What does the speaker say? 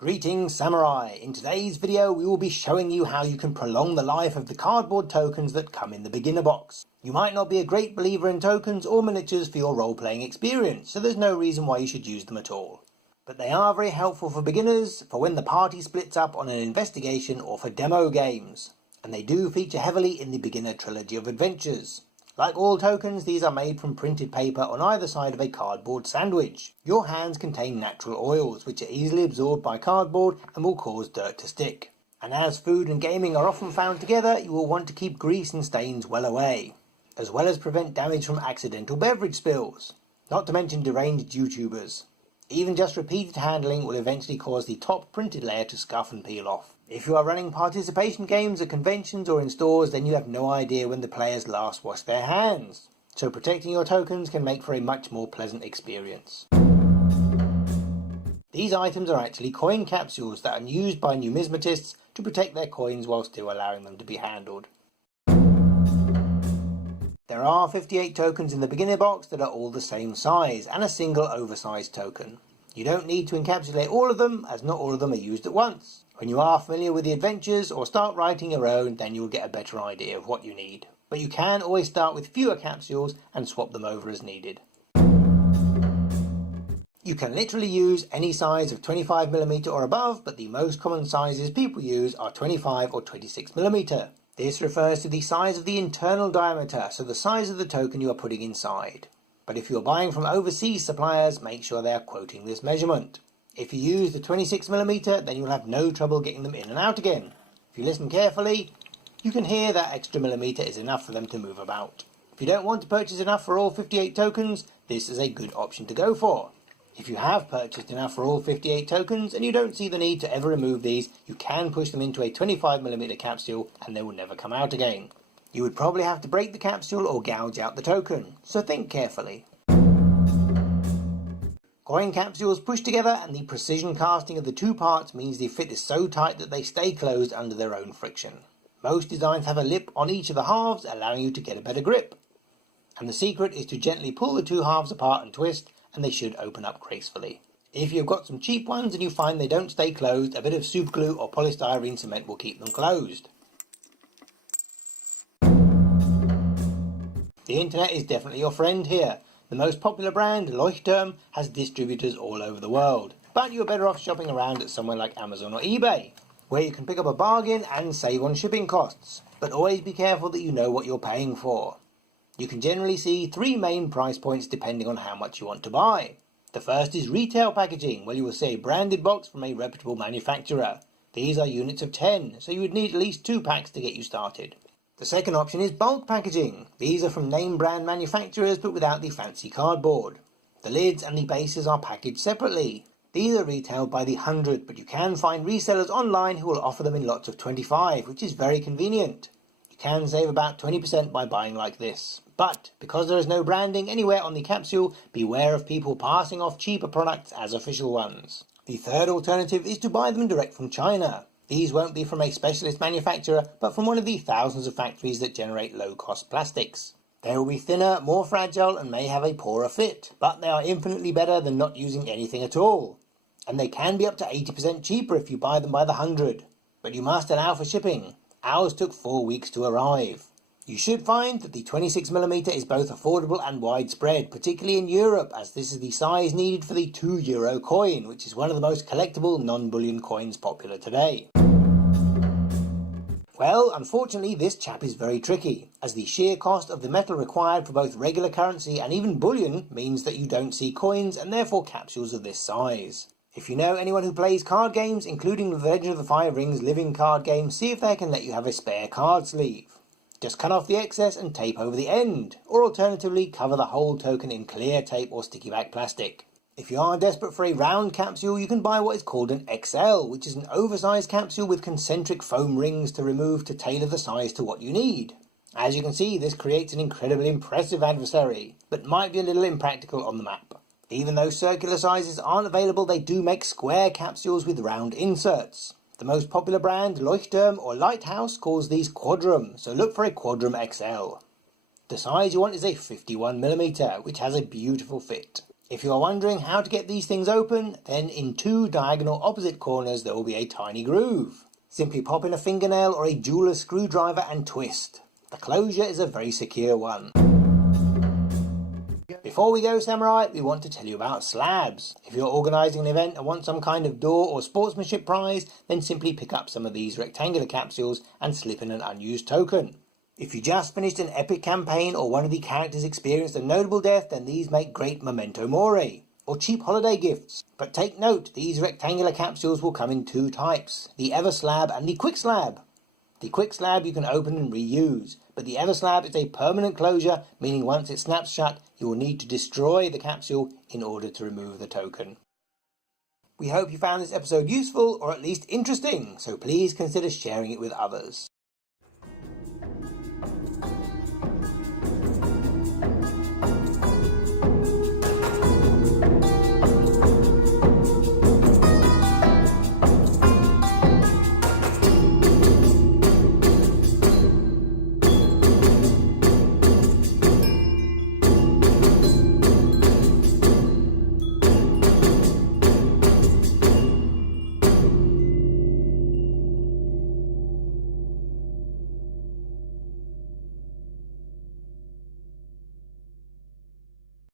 Greetings Samurai! In today's video we will be showing you how you can prolong the life of the cardboard tokens that come in the beginner box. You might not be a great believer in tokens or miniatures for your role-playing experience, so there's no reason why you should use them at all. But they are very helpful for beginners, for when the party splits up on an investigation or for demo games. And they do feature heavily in the beginner trilogy of adventures. Like all tokens, these are made from printed paper on either side of a cardboard sandwich. Your hands contain natural oils, which are easily absorbed by cardboard and will cause dirt to stick. And as food and gaming are often found together, you will want to keep grease and stains well away, as well as prevent damage from accidental beverage spills, not to mention deranged YouTubers. Even just repeated handling will eventually cause the top printed layer to scuff and peel off. If you are running participation games at conventions or in stores, then you have no idea when the players last washed their hands. So protecting your tokens can make for a much more pleasant experience. These items are actually coin capsules that are used by numismatists to protect their coins while still allowing them to be handled. There are 58 tokens in the beginner box that are all the same size, and a single oversized token. You don't need to encapsulate all of them, as not all of them are used at once. When you are familiar with the adventures or start writing your own, then you'll get a better idea of what you need. But you can always start with fewer capsules and swap them over as needed. You can literally use any size of 25mm or above, but the most common sizes people use are 25 or 26mm. This refers to the size of the internal diameter, so the size of the token you are putting inside. But if you are buying from overseas suppliers, make sure they are quoting this measurement. If you use the 26mm, then you'll have no trouble getting them in and out again. If you listen carefully, you can hear that extra millimetre is enough for them to move about. If you don't want to purchase enough for all 58 tokens, this is a good option to go for. If you have purchased enough for all 58 tokens and you don't see the need to ever remove these, you can push them into a 25mm capsule and they will never come out again. You would probably have to break the capsule or gouge out the token, so think carefully. Coin capsules push together, and the precision casting of the two parts means the fit is so tight that they stay closed under their own friction. Most designs have a lip on each of the halves, allowing you to get a better grip. And the secret is to gently pull the two halves apart and twist, and they should open up gracefully. If you've got some cheap ones and you find they don't stay closed, a bit of super glue or polystyrene cement will keep them closed. The internet is definitely your friend here. The most popular brand, Leuchtturm, has distributors all over the world. But you're better off shopping around at somewhere like Amazon or eBay, where you can pick up a bargain and save on shipping costs. But always be careful that you know what you're paying for. You can generally see three main price points depending on how much you want to buy. The first is retail packaging, where you will see a branded box from a reputable manufacturer. These are units of 10, so you would need at least 2 packs to get you started. The second option is bulk packaging. These are from name brand manufacturers but without the fancy cardboard. The lids and the bases are packaged separately. These are retailed by the 100, but you can find resellers online who will offer them in lots of 25, which is very convenient. You can save about 20% by buying like this. But because there is no branding anywhere on the capsule, beware of people passing off cheaper products as official ones. The third alternative is to buy them direct from China. These won't be from a specialist manufacturer, but from one of the thousands of factories that generate low-cost plastics. They will be thinner, more fragile, and may have a poorer fit, but they are infinitely better than not using anything at all. And they can be up to 80% cheaper if you buy them by the 100. But you must allow for shipping. Ours took 4 weeks to arrive. You should find that the 26mm is both affordable and widespread, particularly in Europe, as this is the size needed for the €2 coin, which is one of the most collectible non-bullion coins popular today. Well, unfortunately this chap is very tricky, as the sheer cost of the metal required for both regular currency and even bullion means that you don't see coins and therefore capsules of this size. If you know anyone who plays card games, including the Legend of the Five Rings living card game, see if they can let you have a spare card sleeve. Just cut off the excess and tape over the end, or alternatively cover the whole token in clear tape or sticky back plastic. If you are desperate for a round capsule, you can buy what is called an XL, which is an oversized capsule with concentric foam rings to remove to tailor the size to what you need. As you can see, this creates an incredibly impressive adversary, but might be a little impractical on the map. Even though circular sizes aren't available, they do make square capsules with round inserts. The most popular brand, Leuchtturm or Lighthouse, calls these Quadrum, so look for a Quadrum XL. The size you want is a 51mm, which has a beautiful fit. If you are wondering how to get these things open, then in 2 diagonal opposite corners there will be a tiny groove. Simply pop in a fingernail or a jeweler's screwdriver and twist. The closure is a very secure one. Before we go, Samurai, we want to tell you about slabs. If you're organising an event and want some kind of door or sportsmanship prize, then simply pick up some of these rectangular capsules and slip in an unused token. If you just finished an epic campaign or one of the characters experienced a notable death, then these make great memento mori, or cheap holiday gifts. But take note, these rectangular capsules will come in 2 types, the Ever Slab and the Quick Slab. The Quick Slab you can open and reuse, but the Ever Slab is a permanent closure, meaning once it snaps shut, you will need to destroy the capsule in order to remove the token. We hope you found this episode useful, or at least interesting, so please consider sharing it with others.